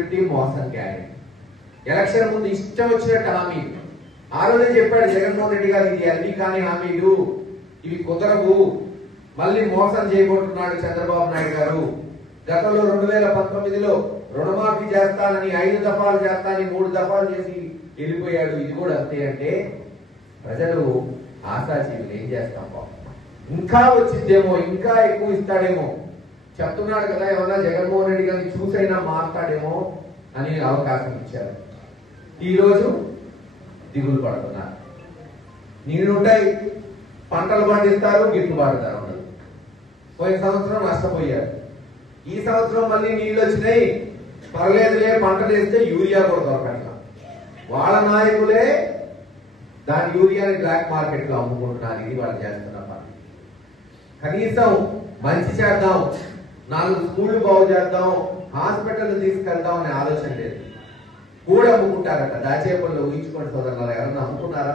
Security, మోసం guarantee. Election ముందు ఇష్టం వచ్చినట్టు హామీ. ఆ రోజే చెప్పాడు జగన్మోహన్ రెడ్డి గారు, ఇది అన్ని కానీ హామీలు, ఇవి కుదరవు, మళ్ళీ మోసం చేయబోతున్నాడు చంద్రబాబు నాయుడు గారు. గతంలో 2019లో రుణమాఫీ చేస్తానని 5 దఫాలు చేస్తానని 3 దఫాలు చేసి వెళ్ళిపోయాడు. ఇది కూడా అంతే. అంటే ప్రజలు ఆశాజీవులు. ఏం చేస్తాం పాపం, ఇంకా వచ్చిద్దేమో, ఇంకా ఎక్కువ ఇస్తాడేమో చెప్తున్నాడు కదా. ఏమన్నా జగన్మోహన్ రెడ్డి గారిని చూసైనా మాట్లాడేమో అని అవకాశం ఇచ్చారు. ఈరోజు దిగులు పడుతున్నారు. నీళ్లుంటాయి, పంటలు పండిస్తారు, గిట్టుబాటు ధర ఉండదు. పోయిన సంవత్సరం నష్టపోయారు. ఈ సంవత్సరం మళ్ళీ నీళ్లు వచ్చినాయి, పర్లేదులే పంటలు వేస్తే యూరియా కూడా దొరకట్ల. వాళ్ళ నాయకులే దాని యూరియాని బ్లాక్ మార్కెట్ లో అమ్ముకుంటున్నారు. ఇది వాళ్ళు చేస్తున్న పని. కనీసం మంచి చేద్దాం, 4 స్కూళ్లు బాగు చేద్దాం, హాస్పిటల్ తీసుకెళ్దాం అనే ఆలోచన లేదు. కూడా అమ్ముకుంటారట. దాచేపల్లో ఊహించుకోండి సోదరులు, ఎవరన్నా అమ్ముకున్నారా?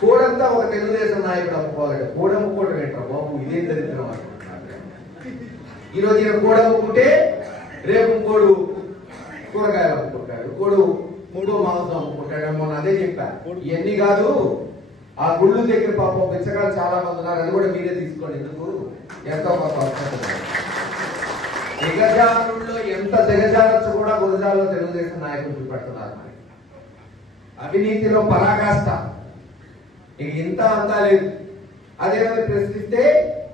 కూడంతా ఒక తెలుగుదేశం నాయకుడు అమ్ముకోవాలంటే కూడా అమ్ముకోవడం ఏంటారు బాబు, ఇదే దరిద్రం అనుకుంటున్నారు. ఈరోజు ఈయన కూడా అమ్ముకుంటే రేపు ఇంకోడు కూరగాయలు అమ్ముకుంటాడు, ఇంకోడు మూడో మాంసం అమ్ముకుంటాడు. మొన్న అదే చెప్పారు. ఇవన్నీ కాదు, ఆ గుళ్ళు దగ్గర పాపం బిచ్చగాళ్ళు చాలా మంది ఉన్నారు, అది కూడా మీరే తీసుకోండి. ఎందుకు ఎంతో కొంత అవసరం. దిగజారుల్లో ఎంత దిగజారచ్చు కూడా గురజాల్లో తెలుగుదేశం నాయకులు చూపెడుతున్నారు. మరి అవినీతిలో పరాకాష్ట. ఇక ఇంత అంతా లేదు. అదేమైనా ప్రశ్నిస్తే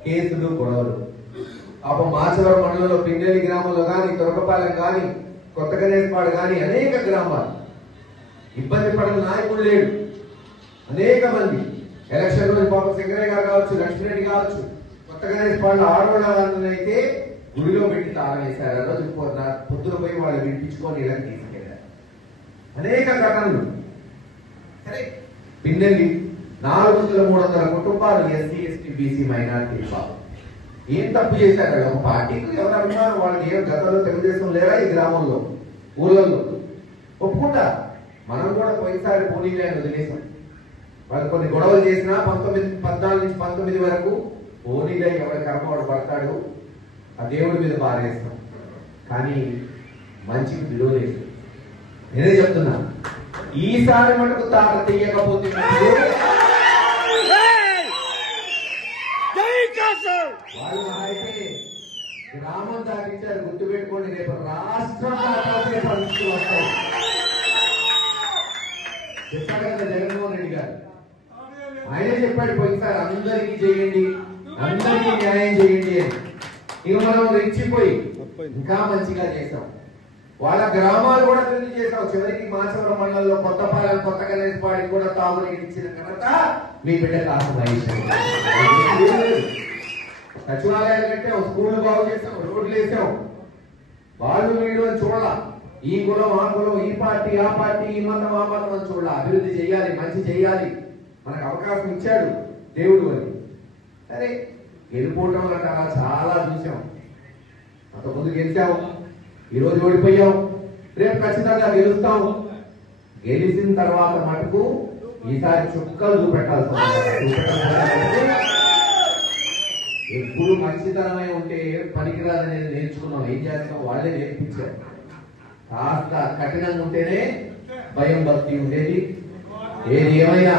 కేసులు, గొడవలు. పాపం మాచవరం మండలంలో పిండేలి గ్రామంలో కానీ, తొరకపాలెం కానీ, కొత్తగనేపాడు కానీ అనేక గ్రామాలు ఇబ్బంది పడిన నాయకుడు లేడు. అనేక మంది ఎలక్షన్ రోజు పాపం సింగరయ్య గారు కావచ్చు, లక్ష్మీరెడ్డి కావచ్చు, కొత్తగనేపాడు ఆడవాళ్ళైతే గుడిలో పెట్టి తాళం వేశారు. ఆ రోజు పొద్దున పోయి వాళ్ళు వినిపించుకొని ఇలా తీసుకెళ్లారు. అనేక ఘటనలు. సరే, పిండెల్లి 400-300 కుటుంబాలు ఎస్సీ, ఎస్టీ, బీసీ, మైనారిటీ బాబు ఏం తప్పు చేశారు? ఒక పార్టీకి ఎవరు అభిమానం, వాళ్ళకి ఏం గతంలో తెలుగుదేశం లేరా ఈ గ్రామంలో, ఊళ్ళల్లో ఒప్పుకుంటా. మనం కూడా పోయినసారి పోనీలే అని వదిలేసాం. వాళ్ళు కొన్ని గొడవలు చేసినా 14 నుంచి 19 వరకు పోనీలే, ఎవరి కర్మ వాడు పడతాడు, ఆ దేవుడి మీద బారేస్తాం. కానీ మంచికి విలువ లేదు. నేనే చెప్తున్నా, ఈసారి మటుకు తాట తీయకపోతే వాళ్ళు అయితే గ్రామం దాటించారు. గుర్తుపెట్టుకోండి, రేపు రాష్ట్రం దాటాల్సిన పరిస్థితులు వస్తాయి. చెప్పాడు కదా జగన్మోహన్ రెడ్డి గారు, ఆయనే చెప్పాడు పోయినసారి అందరికీ చేయండి, అందరికీ న్యాయం చేయండి అని. ఇక మనం రెచ్చిపోయి ఇంకా మంచిగా చేసాం. వాళ్ళ గ్రామాలు కూడా అభివృద్ధి చేసాం. చివరికి మాచవరం మండలంలో కొత్తపాలెం, కొత్తగనేపాడి కూడా తాగునీరు ఇచ్చిన ఘనత మీ బిడ్డ కాసు సచివాలయాలు కట్టాం, స్కూళ్లు బాగు చేసాం, రోడ్లు వేసాం. వాళ్ళు వీళ్ళు అని చూడాల, ఈ కులం ఆ కులం, ఈ పార్టీ ఆ పార్టీ, ఈ మతం ఆ మతం అని చూడాల. అభివృద్ధి చేయాలి, మంచి చేయాలి. మనకు అవకాశం ఇచ్చాడు దేవుడు అని. సరే, గెలుపోవటం అంటే అలా చాలా చూసాం. అంతకుముందు గెలిచాం, ఈరోజు ఓడిపోయాం, రేపు ఖచ్చితంగా గెలుస్తాం. గెలిచిన తర్వాత మటుకు ఈసారి చుక్కలు చూపెట్టాల్సి ఎప్పుడు మంచితనమై ఉంటే పనికిరాదనేది నేర్చుకున్నాం. ఏం చేస్తాం, వాళ్ళే నేర్పించారు. కాస్త కఠినంగా ఉంటేనే భయం, భక్తి ఉండేది. ఏది ఏమైనా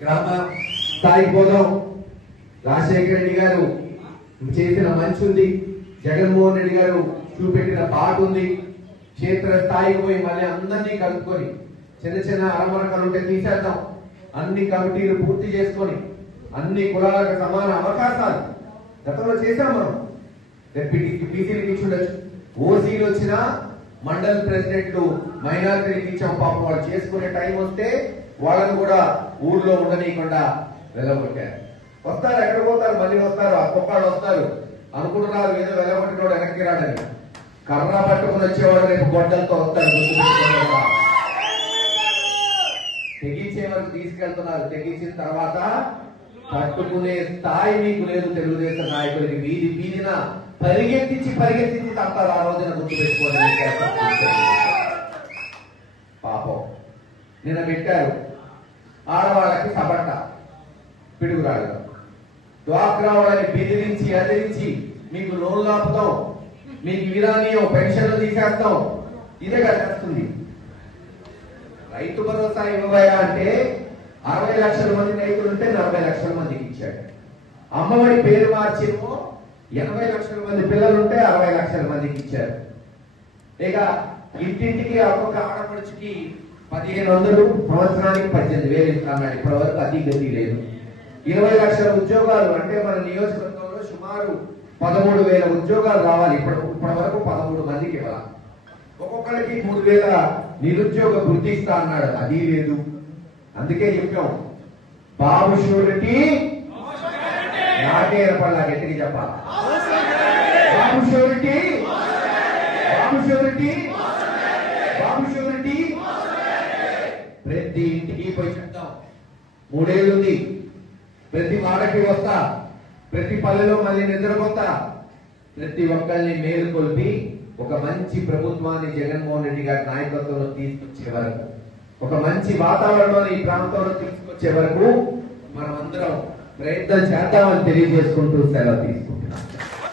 గ్రామ స్థాయికి పోదాం. రాజశేఖర రెడ్డి గారు చేసిన మంచి ఉంది, జగన్మోహన్ రెడ్డి గారు చూపెట్టిన బాట ఉంది. క్షేత్ర స్థాయికి పోయి మళ్ళీ అందరినీ కలుపుకొని చిన్న చిన్న అరమరకలు ఉంటే తీసేద్దాం. అన్ని కమిటీలు పూర్తి చేసుకొని అన్ని కులాలకు సమాన అవకాశాలు గతంలో చేశాం మనం. బీసీలకు ఇచ్చి ఉండొచ్చు, ఓసీలు వచ్చినా మండల్ ప్రెసిడెంట్లు మైనారిటీలకు ఇచ్చాం. పాపం వాళ్ళు చేసుకునే టైం వస్తే వాళ్ళని కూడా ఊర్లో ఉండనీయకుండా వెళ్ళగొట్టారు. వస్తారు, ఎక్కడ పోతారు, మళ్ళీ వస్తారు, ఒక్కొక్కడు వస్తారు అనుకుంటున్నారు ఏదో వెళ్ళగొట్టినోడు వెనక్కి రాడని. కర్ర పట్టుకుని వచ్చేవాడు రేపు గొడ్డలతో వస్తారు. తెగించే వరకు తీసుకెళ్తున్నారు. తెగించిన తర్వాత పట్టుకునే స్థాయి మీకు లేదు. తెలుగుదేశం నాయకులకి వీధి వీధిన పరిగెత్తించి తప్పదు. ఆ రోజున గుర్తుపెట్టుకోండి. పాపం నిన్న పెట్టారు ఆడవాళ్ళకి సబట్ట పిడుగురాడు. డ్వాక్రా వాళ్ళని బెదిరించి అదిరించి మీకు లోన్లు ఆపుతాం, మీకు విధానీయం పెన్షన్లు తీసేస్తాం, ఇదే కట్టేస్తుంది. రైతు భరోసా ఇవ్వబోయా అంటే 60 లక్షల మంది రైతులు ఉంటే 40 లక్షల మందికి ఇచ్చాడు. అమ్మఒడి పేరు మార్చేమో 80 లక్షల మంది పిల్లలు ఉంటే 60 లక్షల మందికి ఇచ్చారు. ఇక ఇంటింటికి ఒక్కొక్క ఆడపడుచుకి 1500, సంవత్సరానికి 18,000 ఇస్తామన్నాడు. ఇప్పటి వరకు అది గతి లేదు. 20 లక్షల ఉద్యోగాలు అంటే మన నియోజకవర్గంలో సుమారు 13,000 ఉద్యోగాలు రావాలి. ఇప్పటి వరకు 13 మందికి ఇవ్వాలి. ఒక్కొక్కరికి 3,000 నిరుద్యోగ వృత్తి ఇస్తా అన్నాడు, అది లేదు. అందుకే చెప్పాం, బాబు షూరిటీ నాకే ఏర్పడలా, గట్టికి చెప్పాలి. బాబు షూరిటీ, బాబు షూరిటీ, బాబు షూరిటీ. ప్రతి ఇంటికి పోయి చెప్తాం. 3 ఏళ్ళు ఉంది, ప్రతి వాడకి వస్తా, ప్రతి పల్లెలో మళ్ళీ నిద్రపోతా, ప్రతి ఒక్కరిని మేలుకొల్పి ఒక మంచి ప్రభుత్వాన్ని జగన్మోహన్ రెడ్డి గారి నాయకత్వంలో తీసుకొచ్చే వరకు, ఒక మంచి వాతావరణంలో ఈ ప్రాంతంలో తీసుకొచ్చే వరకు మనం అందరం ప్రయత్నం చేద్దామని తెలియజేసుకుంటూ సెలవు తీసుకుంటున్నాం.